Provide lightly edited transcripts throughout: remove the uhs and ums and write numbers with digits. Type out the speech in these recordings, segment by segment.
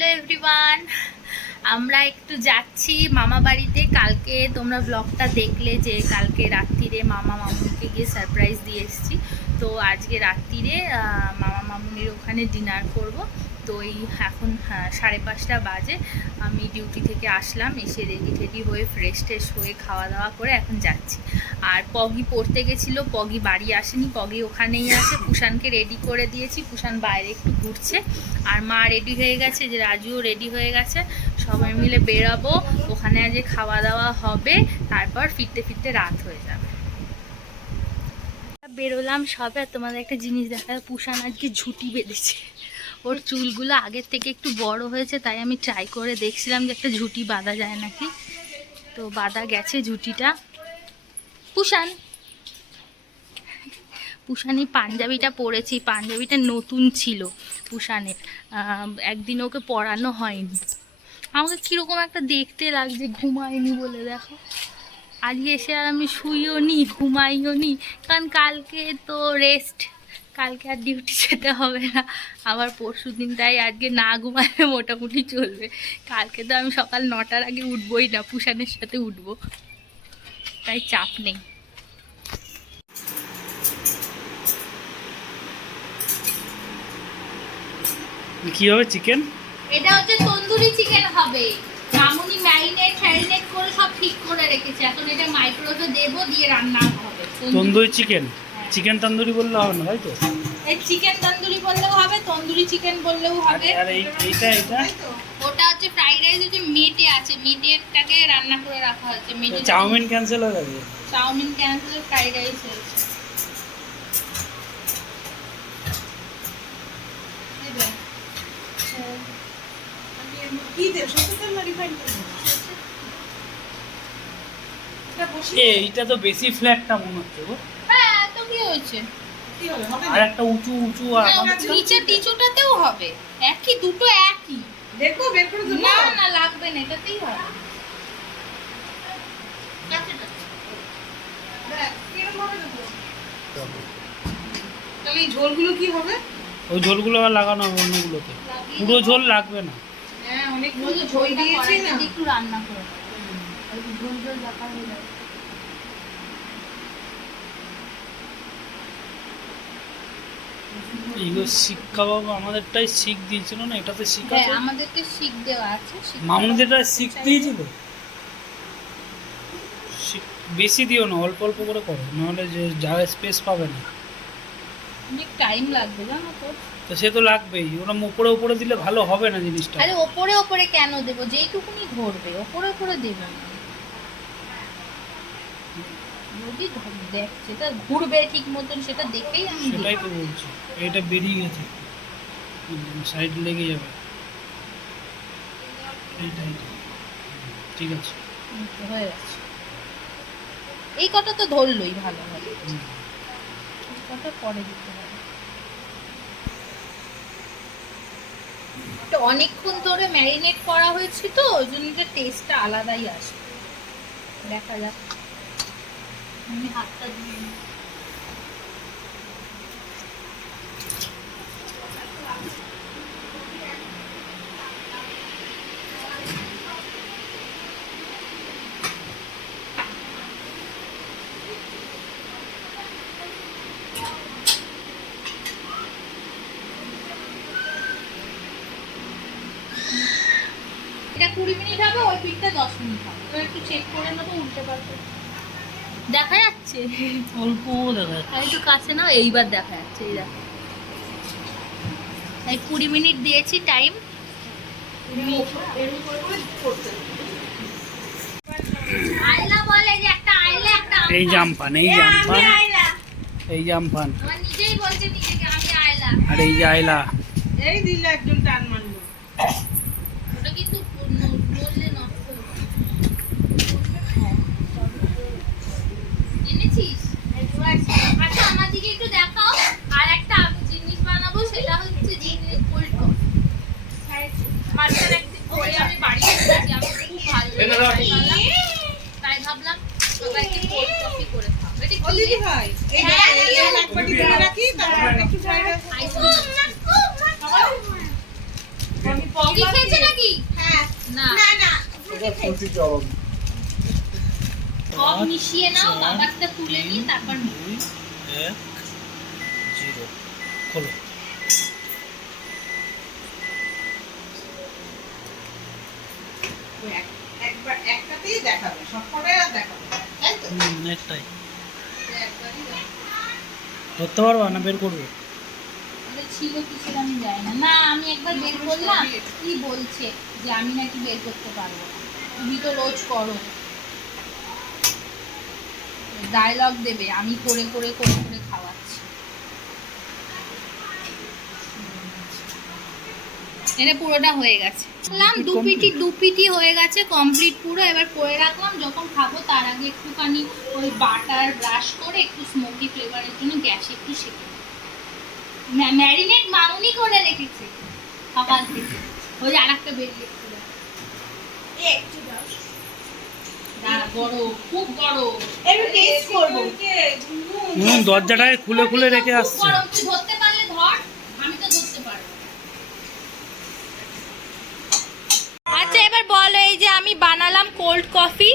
Hello everyone, আমরা একটু যাচ্ছি মামা বাড়িতে। কালকে তোমরা ব্লগটা দেখলে যে কালকে রাত্রিরে মামা মামুনিকে গিয়ে সারপ্রাইজ দিয়ে এসেছি। তো আজকে রাত্রিরে মামা মামুনির ওখানে ডিনার করব। তো এই এখন 5:30 বাজে। আমি ডিউটি থেকে আসলাম, এসে রেডি টেডি হয়ে ফ্রেশ ট্রেশ হয়ে খাওয়া দাওয়া করে এখন যাচ্ছি। আর পগি পড়তে গেছিলো, পগি বাড়ি আসেনি, পগি ওখানেই আছে। পুষানকে রেডি করে দিয়েছি, পুষান বাইরে একটু ঘুরছে। আর মা রেডি হয়ে গেছে, যে রাজুও রেডি হয়ে গেছে। সবাই মিলে বেরাবো, ওখানে আজ খাওয়া দাওয়া হবে, তারপর ফিরতে ফিরতে রাত হয়ে যাবে। বেরোলাম সবে। আর তোমাদের একটা জিনিস দেখা, পুষান আজকে ঝুঁটি বেঁধেছে। ওর চুলগুলো আগের থেকে একটু বড় হয়েছে, তাই আমি ট্রাই করে দেখছিলাম যে একটা ঝুঁটি বাঁধা যায় নাকি। তো বাঁধা গেছে ঝুঁটিটা। পুষানি পাঞ্জাবিটা পরেছি, পাঞ্জাবিটা নতুন ছিল পুষানের, একদিন ওকে পরানো হয়নি। আমাকে কীরকম একটা দেখতে লাগছে, ঘুমাইনি বলে। দেখো আজকে এসে আর আমি শুইও নি, ঘুমাইও নি, কারণ কালকে তো রেস্ট, কালকে আর ডিউটি যেতে হবে না। আবার পরশু দিন, তাই আজকে না ঘুমালে মোটামুটি চলবে। কালকে তো আমি সকাল 9টার আগে উঠবোই না, পুষানের সাথে উঠবো, তাই চাপ নেই। কি হবে চিকেন? এটা হচ্ছে তন্দুরি চিকেন হবে। মামুনি ম্যারিনেট করে সব ঠিক করে রেখেছে। এখন এটা মাইক্রোওয়েভে দেব, দিয়ে রান্না হবে তন্দুরি চিকেন। চিকেন তন্দুরি বললে হবে না, তাই তো? এই চিকেন তন্দুরি বললেও হবে, তন্দুরি চিকেন বললেও হবে। আর এইটা ওটা হচ্ছে ফ্রাইড রাইস, হচ্ছে মেটে আছে, মেটেটাকে রান্না করে রাখা হয়েছে। মেটে চাউমিন ক্যান্সেল হয়ে গেছে। চাউমিন ক্যান্সেল, ফ্রাইড রাইস হয়েছে। এইটা তো বেশি ফ্ল্যাটটা মনে হচ্ছে গো। হ্যাঁ, তো কি হয়েছে? আর একটা উঁচু উঁচু নিচের টিচুটাতেও হবে, একই, দুটো একই। দেখো বের করে দেবো। না না, লাগবে না, এটাতেই হবে। তাহলে এই ঝোলগুলো কি হবে? ওই ঝোলগুলো আবার লাগানো হবে অন্যগুলোতে, পুরো ঝোল লাগবে না। হ্যাঁ, অনেকগুলো তো ঝোল দিয়েছি না। একটু রান্না করে ঝোল ঝোল রাখা হয়ে যাবে। এইগুলো শিক কাবাব আমাদেরটাই শিক দিয়েছিল না, এটাতে শিক হ্যাঁ, আছে। আমাদেরকে শিক দেওয়া আছে। মামুনিদেরটা শিক দিয়েছিল। শিক বেশি দিও না, অল্প অল্প করে করো, নাহলে যে জায়গা স্পেস পাবে না। অনেক টাইম লাগবে জানো তো। তো সে তো লাগবেই, ওরা উপরে উপরে দিলে ভালো হবে না জিনিসটা। আরে ওপরে ওপরে কেন দেবো, যেইটুকুনি ধরবে ওপরে ওপরে দেবো না। যদি দেখ সেটা ঘুরবে ঠিক মতন, সেটা দেখেই আমি দেবো। সেটাই তো বলছি, এটা বেরিয়ে গেছে, সাইড লেগে যাবে। এইটাই ঠিক আছে, হয়ে গেছে। এই কটা তো ধরলই ভালো হবে, এই কটা পরে দিতে হবে। এটা অনেকক্ষণ ধরে ম্যারিনেট করা হয়েছে, তো ওই জন্য এটা টেস্টটা আলাদাই আসবে। দেখা যাক, আমি হাতটা দিয়ে নিই। এটা 20 মিনিট হবে, ওই পিঠটা 10 মিনিট হবে। তো একটু চেক করে নেবো, উল্টে পাল্টে। দেখা যাচ্ছে অল্প দেখা যাচ্ছে। এই তো কাছে না, এইবার দেখা যাচ্ছে। এই দেখো, এই 20 মিনিট দিয়েছি টাইম। আইলা বলে যে একটা আইলা, একটা এই জামপান, এই জামপান, এই জামপান, আমার নিজেই বলছে নিজেকে আমি আইলা। আর এই যে আইলা। এই দিল একজন টান মারলো। ওটা কিন্তু বললে নষ্ট হবে। এনেছিস? আচ্ছা, আমার দিকে একটু দেখাও। আর একটা জিনিস বানাবো, সেটা হচ্ছে কোল্ড কফি। মাঝখানে একদিন করে আমি বাড়িতে গেছি, আমার খুব ভালো লেগেছে। তাই ভাবলাম সবাইকে কোল্ড কফি করে খাবো। এটা ও কি? দিদি ভাই, এই এক বাটি দিয়ে রাখি, তারপর একটু ফ্রাইড রাইস। আইসক্রিম। পগি খেয়েছে নাকি? হ্যাঁ না না না পগ মিশিয়ে নাও, বাবারটা তুলে নিয়ে তারপর নিও। 1 0 খোলো। একবার একটাতেই দেখাবে, সবকটাই আর দেখাবে না, তাই তো? একটাই একবারই দেখাবে। ধরতে পারবা না বের করবো? ওটা ছিল কিসের আমি জানি না। না আমি একবার বের করলাম, কি বলছে যে আমি নাকি বের করতে পারবো না, তুমি তো রোজ করো। ডায়লগ দেবে আমি করে করে করে করে খাওয়াচ্ছি। এটা পুরোটা হয়ে গেছে, বললাম দুপিটি হয়ে গেছে কমপ্লিট পুরো। এবার করে রাখলাম, যখন খাবো তার আগে একটুখানি ওই বাটার ব্রাশ করে একটু স্মোকি ফ্লেভারের জন্য গ্যাসে একটু সেঁকে ম্যারিনেট মামুনি করে রেখেছে সকাল থেকে। ওই যে আরেকটা বেরিয়ে দাঁড়া, গরম খুব গরম। একটু টেস্ট করবো। দরজাটায় খুলে খুলে রেখে খুব আসছে। গরম, তুই ধরতে পারলে ধর, আমি তো ধরতে পারবো। আচ্ছা এবার বলো, এই যে আমি বানালাম কোল্ড কফি,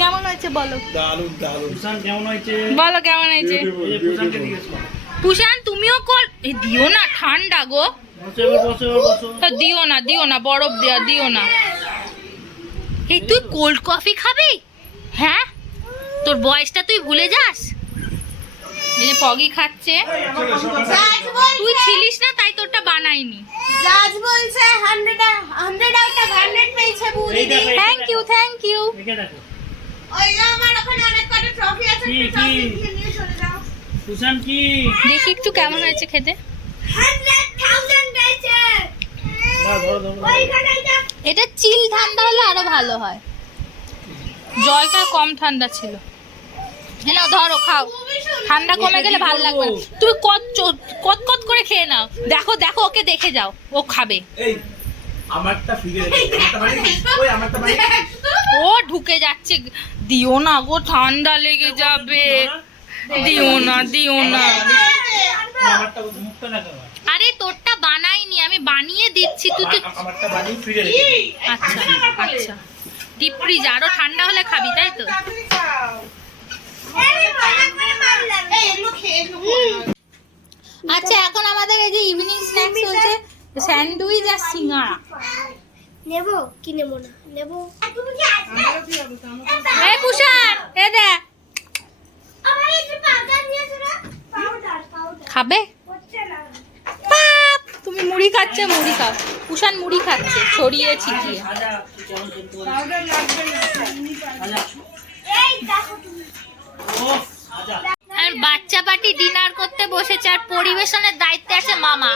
কেমন হয়েছে বলো? দারুণ দারুণ পুষান কেমন হয়েছে? বলো কেমন হয়েছে? এই যে পুষানকে জিজ্ঞেস করো। পুষান তুমিও দিও না, ঠান্ডা গো। বসো এবার, বসো এবার, বসো। তা দিও না বরফ দিও না। এই তুই কোল্ড কফি খাবি? হ্যাঁ, তোর বয়সটা তুই ভুলে যাস। এই যে পগি খাচ্ছে, তুই ছিলিস না তাই তোরটা বানাইনি। জাজ বলছে 100 আউট অফ 100 পেয়েছে বুড়ি। এই দেখো, থ্যাংক ইউ। রেখে দেখো। ওই যে আমার ওখানে অনেক কটা ট্রফি আছে, কি, একটু ট্রফি কি? নিয়ে চলে যাও। পুষান কি? দেখি একটু কেমন হয়েছে খেতে। 100,000 পেয়েছে ধরো ধরো ধরো। ওইখানে যা। এটা চিল ঠান্ডা হলে আরো ভালো হয়, জলটা কম ঠান্ডা ছিল। হ্যাঁ ধরো খাও, ঠান্ডা কমে গেলে ভালো লাগবে না। তুমি কত করে খেয়ে নাও। দেখো ওকে দেখে যাও, ও খাবে। এই আমারটা ফিরে রেখে আমারটা মানে ওই আমারটা মানে ও ঢুকে যাচ্ছে, দিও না গো, ঠান্ডা লেগে যাবে। দিও না আমারটা মুখটা দেখো। আরে তোরটা বানাইনি, আমি বানিয়ে দিচ্ছি, তুই তো। আমারটা বানিয়ে ফিরে রেখে আচ্ছা ডিপ ফ্রিজ, আরো ঠান্ডা হলে খাবি তাই তো? তাড়াতাড়ি খাও। এই এগুলো খেয়ে নেবো। আচ্ছা এখন আমাদের এই যে ইভিনিং স্ন্যাক্স হচ্ছে স্যান্ডউইচ আর সিঙ্গাড়া। নেবো কি নেবো না নেবো আমারও কি হবে? আমার এই পুষান এ দে, আমার একটু পাউডার দিয়েছো না পাউডার খাবে? হচ্ছে না বাপ, তুমি মুড়ি খাচ্ছে, মুড়ি খাও। পুষান মুড়ি খাচ্ছে ছড়িয়ে ছিটিয়ে। আজা তুই কেমন খেলতে পারিস? পাউডার লাগবে না। আজা এই দেখো তুমি ও আজা আর বাচ্চা পার্টি ডিনার করতে বসেছে, আর পরিবেশনের দায়িত্বে আছে মামা।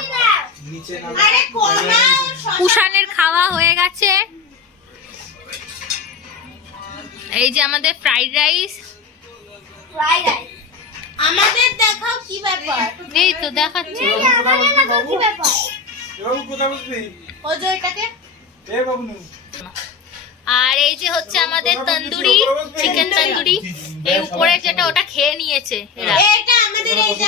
নিচে না আরে কমা। পুষানের খাওয়া হয়ে গেছে। এই যে আমাদের ফ্রাইড রাইস, ফ্রাইড রাইস আমাদের দেখাও কি ব্যাপার। এই তো দেখাচ্ছি। কি ব্যাপার বাবু কোথায় বসবি? ও যে এটাকে এ বাবু নু আর এই যে হচ্ছে আমাদের তন্দুরি, চিকেন তন্দুরি। এই উপরে যেটা ওটা খেয়ে নিয়েছে এরা। এটা আমাদের এই যে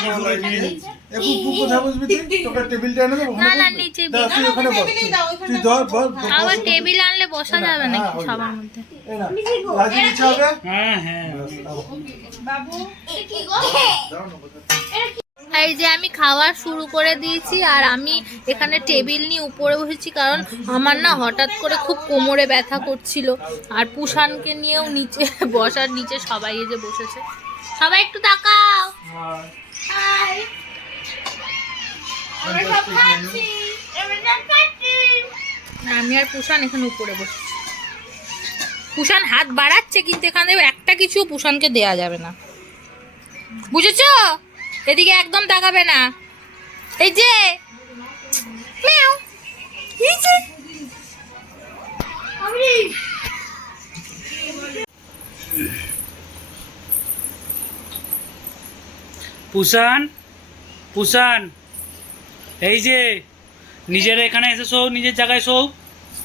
এ বুবু কোথায় বসবি তুই? তোকে টেবিলটা এনে দেবো না ওখানে না বসবি? নিচে দাও, তুই ওখানে বস টেবিলেই দাও, ওইখানটা তুই ধর বস আবার টেবিল আনলে বসা যাবে নাকি হ্যাঁ, সবার মধ্যে? এই না রাজি ইচ্ছা হবে হ্যাঁ হ্যাঁ বাবু কি গো দাও না কোথায় এই যে আমি খাওয়া শুরু করে দিয়েছি, আর আমি এখানে টেবিল নিয়ে উপরে বসেছি, কারণ আমার না হঠাৎ করে খুব কোমরে ব্যথা করছিল। আর পুষানকে নিয়েও নিচে বসার নিচে সবাই এই যে বসেছে। সবাই একটু তাকাও। হাই আমরা সব খাচ্ছি আমরা সব খাচ্ছি আমি আর পুষান এখানে উপরে বসেছি। পুষান হাত বাড়াচ্ছে, কিন্তু এখানে একটা কিছু পুষানকে দেয়া যাবে না, বুঝেছো? এদিকে একদম তাকাবে না। এই যে মিয়াও, এই যে আমি পুষান এই যে নিজের এখানে এসে শো, নিজের জায়গায় শো।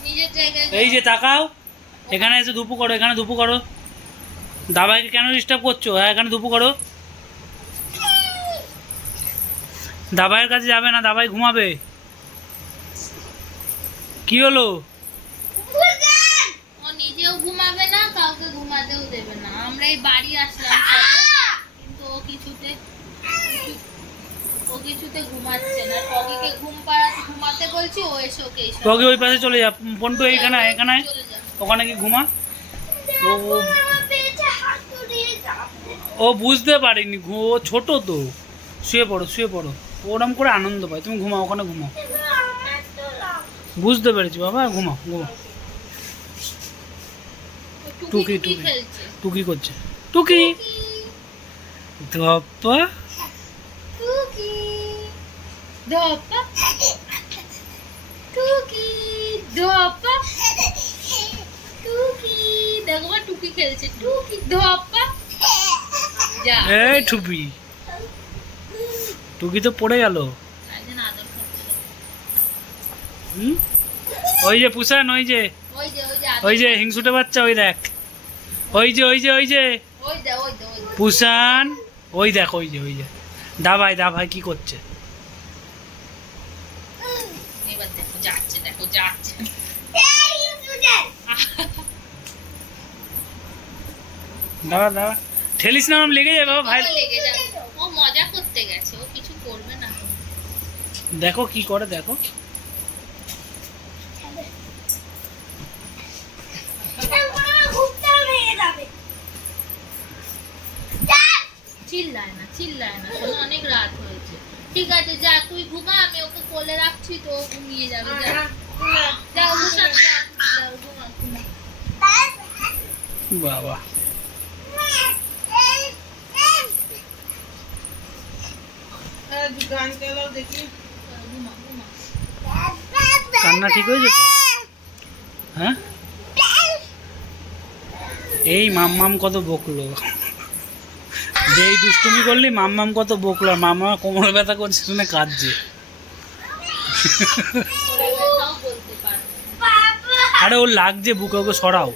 নিজের জায়গায় এই যে তাকাও, এখানে এসে ধুপু করো, এখানে ধুপু করো। দাবাইকে কেন ডিস্টার্ব করছো? হ্যাঁ এখানে ধুপু করো। দাবাইয়ের কাছে যাবে না, দাবাই ঘুমাবে। কি হলো? ও নিজেও ঘুমাবে না, কাউকে ঘুমাতেও দেবে না। আমরা এই বাড়ি আসলাম সবে, কিন্তু ও কিছুতে ঘুমাচ্ছে না। টগিকে ঘুমাতে বলছি, ও এসে ওকে এসে তোকে ওই পাশে চলে যা, পন্টু এখানে এখানে চলে যা। ওখানে কি ঘুমা। ও আমার পেটে হাত দিয়ে যাবে ও বুঝতে পারিনি, ও ছোট তো। শুয়ে পড়ো, ওরম করে আনন্দ পায়। তুমি ঘুমাও, ওখানে ঘুমাও। আমার তো লাভ বুঝতে পেরেছি বাবা, ঘুমাও। টুকি, টুকি টুকি। খেলছে। টুকি করছে, টুকি ধপ্পা। টুকি ধপ্পা, টুকি ধপ্পা, টুকি। দেখো মা, টুকি খেলছে। টুকি ধপ্পা। যা এই টুপি, টুকি তো পড়ে গেল। একদিন আদর করছে। হুম? ওই যে পুষান, ওই যে ওই যে হিংসুটে বাচ্চা, ওই দেখ। ওই যে ওই দে, ওই দে। পুষান, ওই দেখ, ওই যে দাভাই কি করছে। এবার দেখো যাচ্ছে। এই স্টুডেন্ট দাদা ঠেলিস না, আমার লেগে যাবে বাবা। ভাই লেগে যাবে। ও মজা করতে গেছে, ও কিছু করবে না। দেখো কি করে, দেখো। ঘুরতে ভেঙে যাবে চিল্লায় না শোনো, অনেক রাত হয়েছে। ঠিক আছে, যা তুই ঘুমা, আমি ওকে কোলে রাখছি, তো ও ঘুমিয়ে যাবে। যা উষা, ঘুমা। বাবা ঘুমা। কান্না ঠিক হয়েছে তো? হ্যাঁ, এই মাম্মাম কত বকলো, যেই দুষ্টুমি করলি মাম্মাম কত বকলো। মাম্মা কোমর ব্যথা করছে শুনে কাঁদছে। কথাও বলতে পারবে। আরে ওর লাগছে বুকে, ওকে সরাও।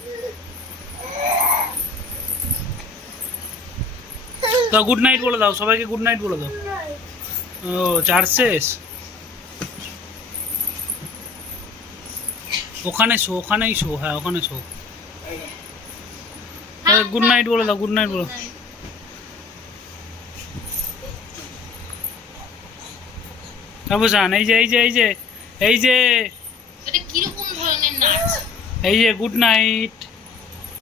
তো গুড নাইট বলে দাও, সবাইকে গুড নাইট বলে দাও। ও চার শেষ। ওখানেই শো। হ্যাঁ, ওখানে শো। গুড নাইট বলে দাও, গুড নাইট বলো। বুঝান, এই যে এটা কিরকম ধরনের নাচ? Good night.